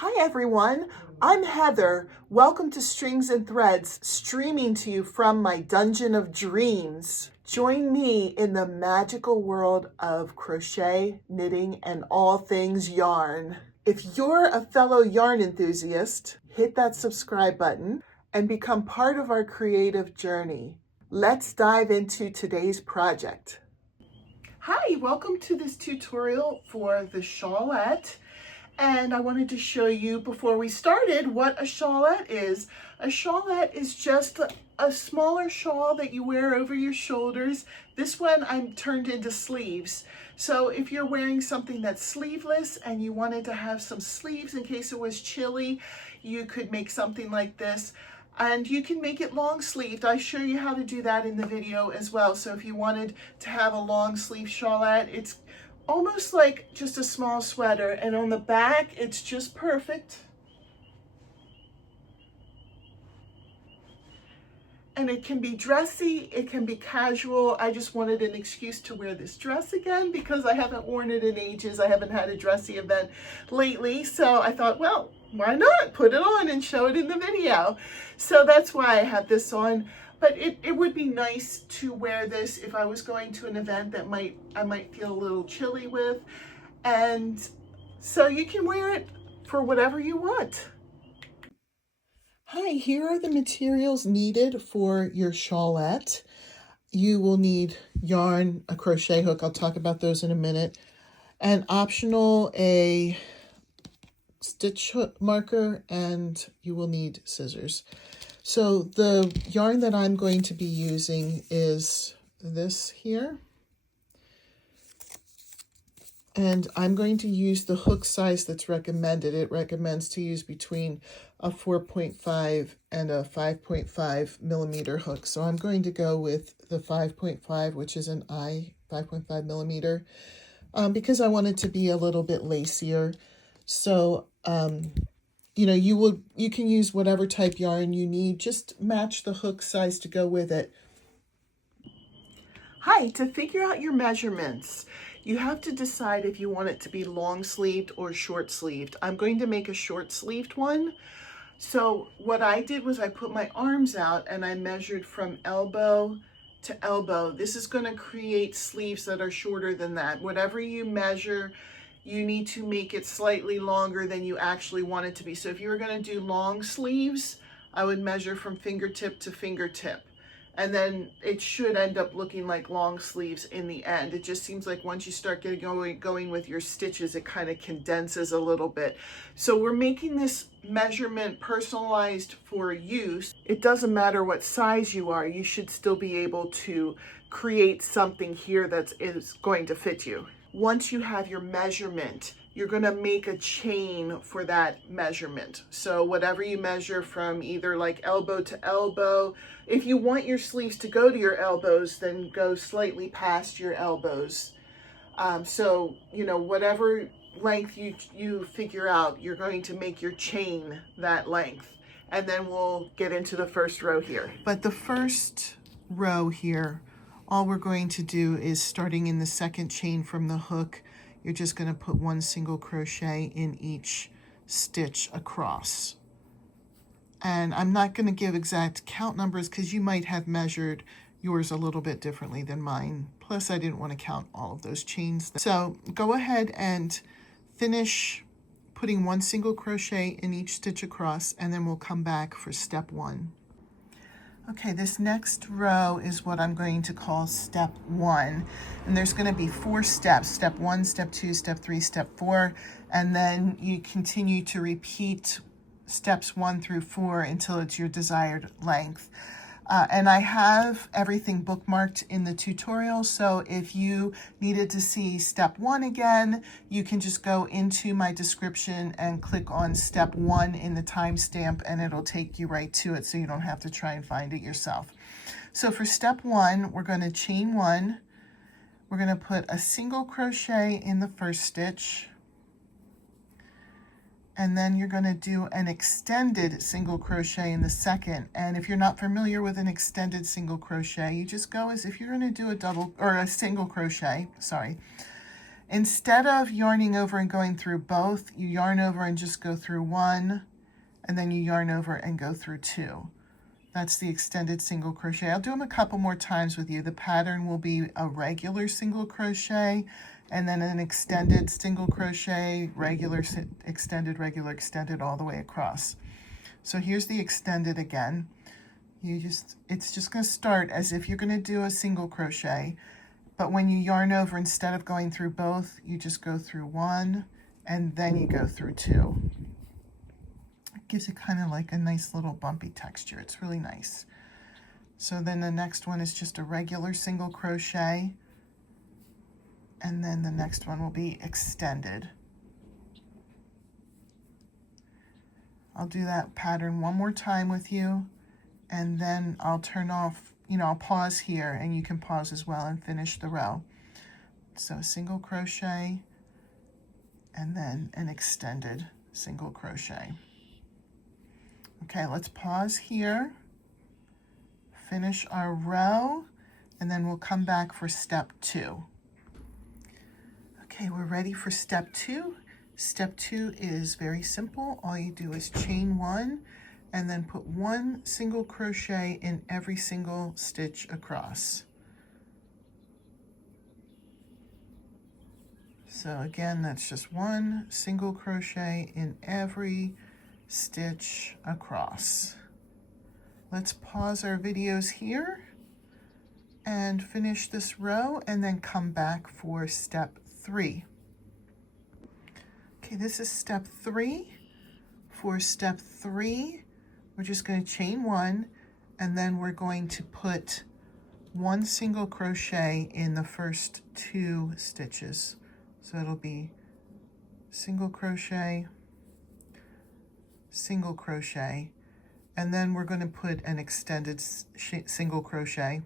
Hi everyone, I'm Heather. Welcome to Strings and Threads, streaming to you from my dungeon of dreams. Join me in the magical world of crochet, knitting, and all things yarn. If you're a fellow yarn enthusiast, hit that subscribe button and become part of our creative journey. Let's dive into today's project. Hi, welcome to this tutorial for the Shawlette. And I wanted to show you before we started what a shawlette is. A shawlette is just a smaller shawl that you wear over your shoulders. This one I'm turned into sleeves. So if you're wearing something that's sleeveless and you wanted to have some sleeves in case it was chilly, you could make something like this. And you can make it long sleeved. I show you how to do that in the video as well. So if you wanted to have a long sleeve shawlette, it's almost like just a small sweater, and on the back it's just perfect. And it can be dressy, it can be casual. I just wanted an excuse to wear this dress again because I haven't worn it in ages. I haven't had a dressy event lately, so I thought, well, why not put it on and show it in the video? So that's why I have this on. But it would be nice to wear this if I was going to an event that I might feel a little chilly with. And so you can wear it for whatever you want. Hi, here are the materials needed for your shawlette. You will need yarn, a crochet hook, I'll talk about those in a minute, and optional a stitch hook marker, and you will need scissors. So the yarn that I'm going to be using is this here. And I'm going to use the hook size that's recommended. It recommends to use between a 4.5 and a 5.5 millimeter hook. So I'm going to go with the 5.5, which is an I 5.5 millimeter, because I want it to be a little bit lacier. So, you know, you can use whatever type yarn you need. Just match the hook size to go with it. Hi, to figure out your measurements, you have to decide if you want it to be long sleeved or short sleeved. I'm going to make a short sleeved one. So what I did was I put my arms out and I measured from elbow to elbow. This is going to create sleeves that are shorter than that. Whatever you measure, you need to make it slightly longer than you actually want it to be. So if you were going to do long sleeves, I would measure from fingertip to fingertip. And then it should end up looking like long sleeves in the end. It just seems like once you start going with your stitches, it kind of condenses a little bit. So we're making this measurement personalized for use. It doesn't matter what size you are, you should still be able to create something here that is going to fit you. Once you have your measurement, you're going to make a chain for that measurement. So whatever you measure from either like elbow to elbow, if you want your sleeves to go to your elbows, then go slightly past your elbows. So, you know, whatever length you figure out, you're going to make your chain that length. And then we'll get into the first row here. But the first row here, all we're going to do is starting in the second chain from the hook, you're just going to put one single crochet in each stitch across. And I'm not going to give exact count numbers because you might have measured yours a little bit differently than mine. Plus, I didn't want to count all of those chains. So go ahead and finish putting one single crochet in each stitch across, and then we'll come back for step one. Okay, this next row is what I'm going to call step one. And there's going to be 4 steps, step 1, step 2, step 3, step 4. And then you continue to repeat steps 1 through 4 until it's your desired length. And I have everything bookmarked in the tutorial, so if you needed to see step 1 again, you can just go into my description and click on step 1 in the timestamp, and it'll take you right to it so you don't have to try and find it yourself. So for step 1, we're going to chain 1. We're going to put a single crochet in the first stitch, and then you're going to do an extended single crochet in the second. And if you're not familiar with an extended single crochet, you just go as if you're going to do a double or a single crochet, sorry. Instead of yarning over and going through both, you yarn over and just go through one, and then you yarn over and go through two. That's the extended single crochet. I'll do them a couple more times with you. The pattern will be a regular single crochet, and then an extended single crochet, regular, extended, regular, extended, all the way across. So here's the extended again. It's just going to start as if you're going to do a single crochet, but when you yarn over, instead of going through both, you just go through one, and then you go through two. It gives it kind of like a nice little bumpy texture. It's really nice. So then the next one is just a regular single crochet, and then the next one will be extended. I'll do that pattern one more time with you, and then I'll turn off, I'll pause here, and you can pause as well and finish the row. So single crochet, and then an extended single crochet. Okay, let's pause here, finish our row, and then we'll come back for step 2. Okay, we're ready for step 2. Step 2 is very simple. All you do is chain 1 and then put 1 single crochet in every single stitch across. So again, that's just 1 single crochet in every stitch across. Let's pause our videos here and finish this row, and then come back for step 3. Okay, this is step 3. For step 3, we're just going to chain 1, and then we're going to put 1 single crochet in the first 2 stitches. So it'll be single crochet, single crochet, and then we're going to put an extended single crochet,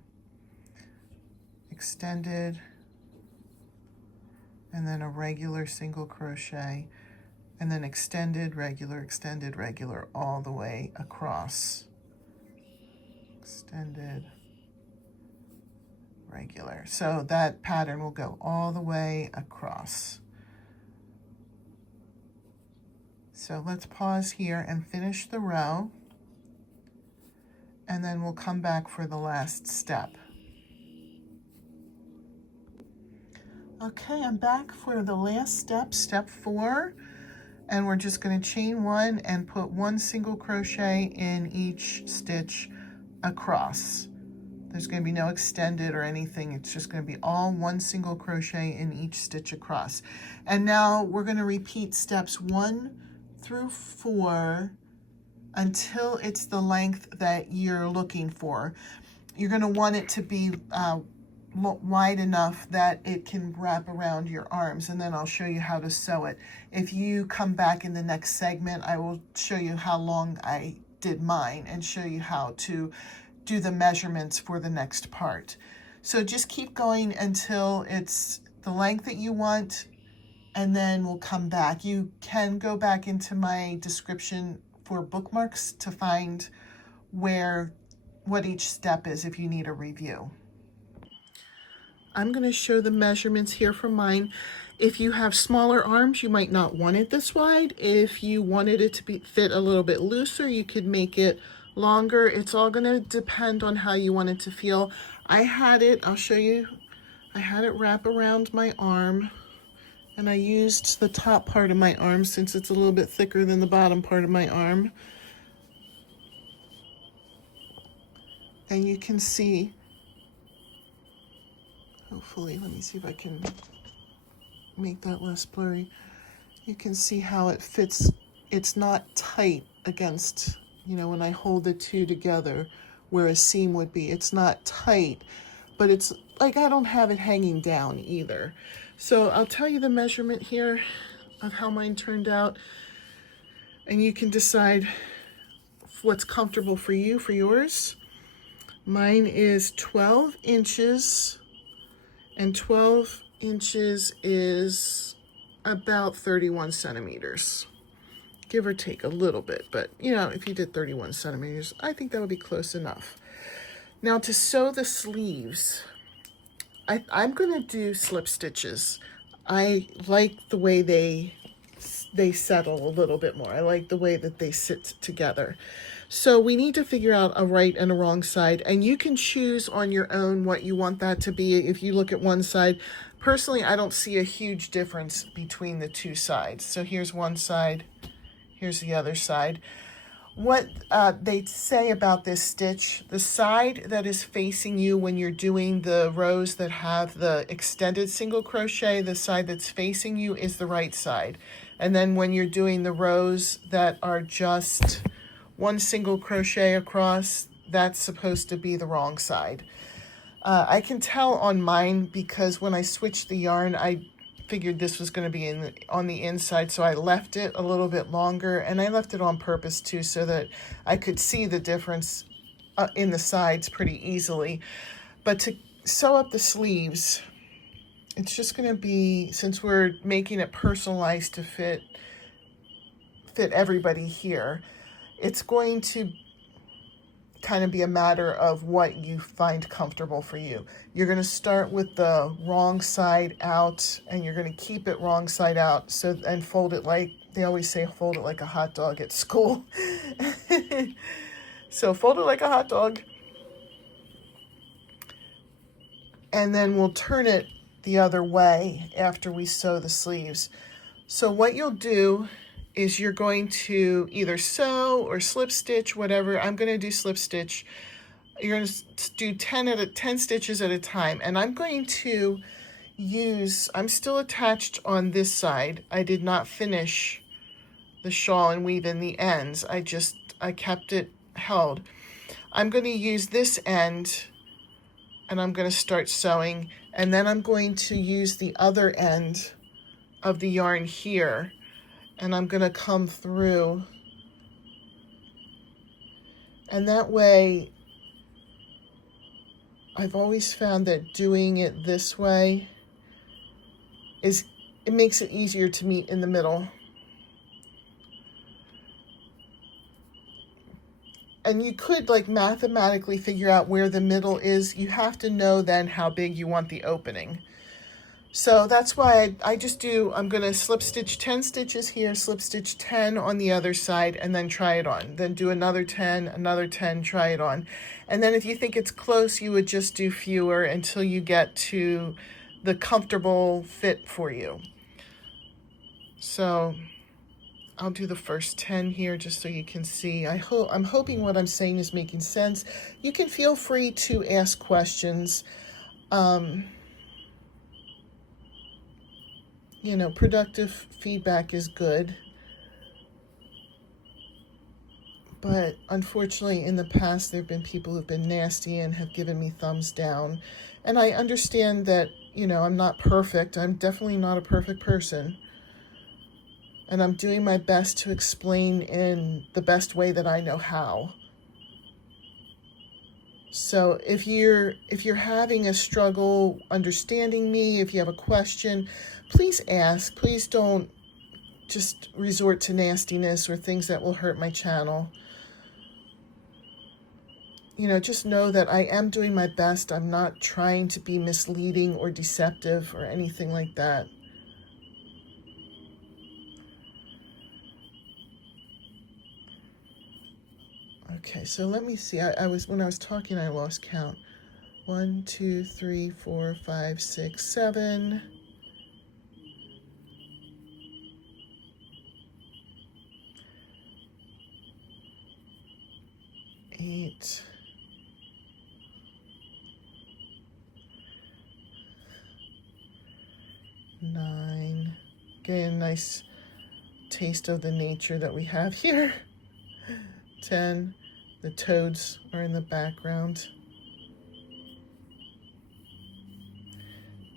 extended, and then a regular single crochet, and then extended, regular, all the way across. Extended, regular. So that pattern will go all the way across. So let's pause here and finish the row, and then we'll come back for the last step. Okay, I'm back for the last step, step 4, and we're just going to chain 1 and put 1 single crochet in each stitch across. There's going to be no extended or anything. It's just going to be all 1 single crochet in each stitch across. And now we're going to repeat steps 1 through 4 until it's the length that you're looking for. You're going to want it to be wide enough that it can wrap around your arms, and then I'll show you how to sew it. If you come back in the next segment, I will show you how long I did mine and show you how to do the measurements for the next part. So just keep going until it's the length that you want, and then we'll come back. You can go back into my description for bookmarks to find what each step is if you need a review. I'm going to show the measurements here for mine. If you have smaller arms, you might not want it this wide. If you wanted it to fit a little bit looser, you could make it longer. It's all going to depend on how you want it to feel. I'll show you, I had it wrap around my arm, and I used the top part of my arm since it's a little bit thicker than the bottom part of my arm. And you can see, hopefully, let me see if I can make that less blurry. You can see how it fits. It's not tight against, when I hold the two together where a seam would be. It's not tight, but it's like I don't have it hanging down either. So I'll tell you the measurement here of how mine turned out, and you can decide what's comfortable for you, for yours. Mine is 12 inches, and 12 inches is about 31 centimeters, give or take a little bit. But, if you did 31 centimeters, I think that would be close enough. Now to sew the sleeves, I'm going to do slip stitches. I like the way they settle a little bit more. I like the way that they sit together. So we need to figure out a right and a wrong side, and you can choose on your own what you want that to be. If you look at one side, personally, I don't see a huge difference between the two sides. So here's one side, here's the other side. What they say about this stitch, the side that is facing you when you're doing the rows that have the extended single crochet, the side that's facing you is the right side. And then when you're doing the rows that are just one single crochet across, that's supposed to be the wrong side. I can tell on mine because when I switched the yarn, I figured this was going to be on the inside, so I left it a little bit longer, and I left it on purpose too so that I could see the difference in the sides pretty easily. But to sew up the sleeves, it's just going to be, since we're making it personalized to fit everybody here, it's going to kind of be a matter of what you find comfortable for you. You're going to start with the wrong side out, and you're going to keep it wrong side out, so, and fold it like, they always say, fold it like a hot dog at school. So fold it like a hot dog, and then we'll turn it the other way after we sew the sleeves. So what you'll do is you're going to either sew or slip stitch, whatever. I'm going to do slip stitch. You're going to do 10 stitches at a time, and I'm going to use, I'm still attached on this side. I did not finish the shawl and weave in the ends. I kept it held. I'm going to use this end, and I'm going to start sewing, and then I'm going to use the other end of the yarn here, and I'm going to come through, and that way I've always found that doing it this way it makes it easier to meet in the middle. And you could like mathematically figure out where the middle is. You have to know then how big you want the opening. So that's why I just do, I'm going to slip stitch 10 stitches here, slip stitch 10 on the other side, and then try it on. Then do another 10, try it on. And then if you think it's close, you would just do fewer until you get to the comfortable fit for you. So I'll do the first 10 here just so you can see. I'm hoping what I'm saying is making sense. You can feel free to ask questions. You know, productive feedback is good. But unfortunately, in the past, there have been people who've been nasty and have given me thumbs down. And I understand that, you know, I'm not perfect. I'm definitely not a perfect person. And I'm doing my best to explain in the best way that I know how. So if you're having a struggle understanding me, if you have a question, please ask. Please don't just resort to nastiness or things that will hurt my channel. You know, just know that I am doing my best. I'm not trying to be misleading or deceptive or anything like that. Okay, so let me see. When I was talking, I lost count. 1, 2, 3, 4, 5, 6, 7. 8. 9. Getting a nice taste of the nature that we have here. 10. The toads are in the background.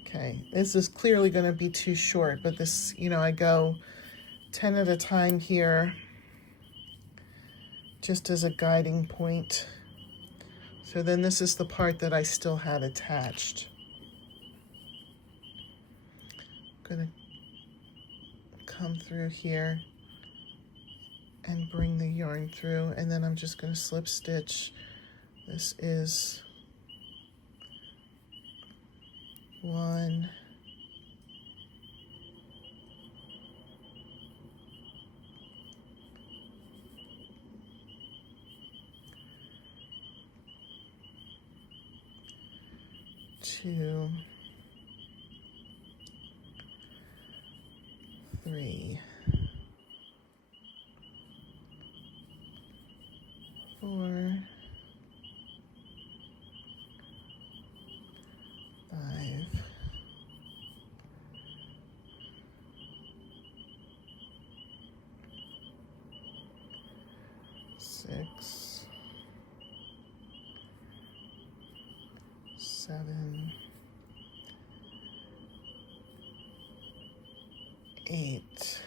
Okay, this is clearly going to be too short, but this, you know, I go 10 at a time here just as a guiding point. So then this is the part that I still had attached. I'm going to come through here and bring the yarn through, and then I'm just going to slip stitch. This is 1, 2, 3, 4, 5, 6, 7, 8,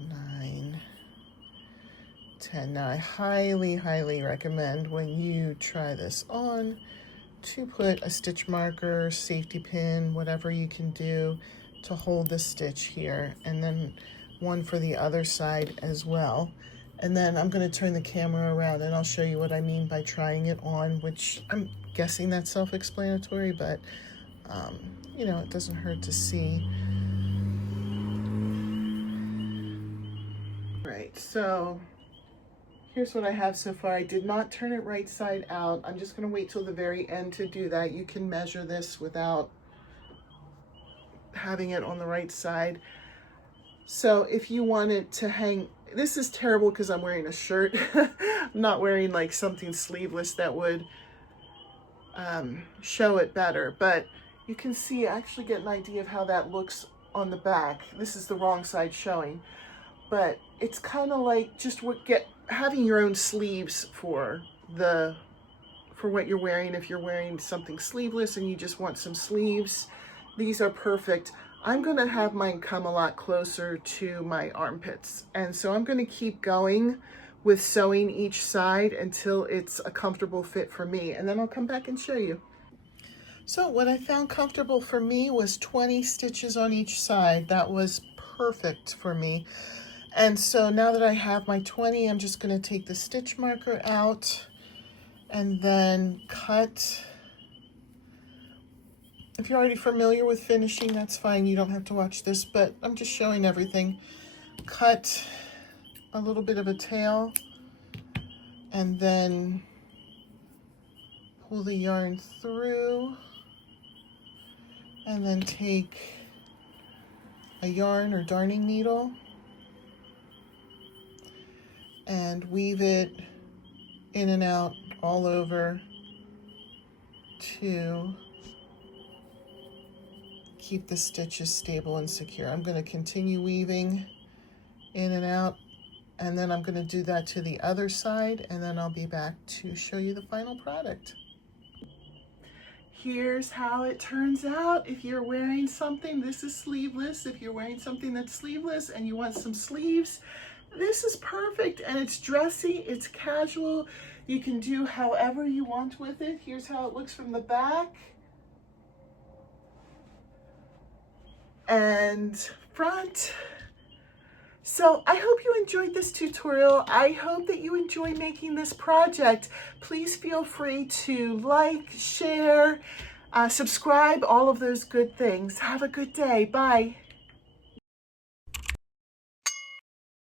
9, 10. Now I highly recommend when you try this on to put a stitch marker, safety pin, whatever you can do to hold the stitch here, and then one for the other side as well. And then I'm going to turn the camera around and I'll show you what I mean by trying it on, which I'm guessing that's self-explanatory, but you know, it doesn't hurt to see. Right, so here's what I have so far. I did not turn it right side out. I'm just going to wait till the very end to do that. You can measure this without having it on the right side. So if you want it to hang, this is terrible because I'm wearing a shirt. I'm not wearing like something sleeveless that would show it better, but you can see, actually get an idea of how that looks on the back. This is the wrong side showing, but it's kind of like just having your own sleeves for what you're wearing. If you're wearing something sleeveless and you just want some sleeves, these are perfect. I'm going to have mine come a lot closer to my armpits, and so I'm going to keep going with sewing each side until it's a comfortable fit for me, and then I'll come back and show you. So what I found comfortable for me was 20 stitches on each side. That was perfect for me. And so now that I have my 20, I'm just going to take the stitch marker out and then cut. If you're already familiar with finishing, that's fine. You don't have to watch this, but I'm just showing everything. Cut a little bit of a tail and then pull the yarn through, and then take a yarn or darning needle and weave it in and out all over to keep the stitches stable and secure. I'm going to continue weaving in and out, and then I'm going to do that to the other side, and then I'll be back to show you the final product. Here's how it turns out. If you're wearing something, this is sleeveless. If you're wearing something that's sleeveless and you want some sleeves, this is perfect. And it's dressy, it's casual. You can do however you want with it. Here's how it looks from the back and front. So I hope you enjoyed this tutorial. I hope that you enjoy making this project. Please feel free to like, share, subscribe, all of those good things. Have a good day. Bye.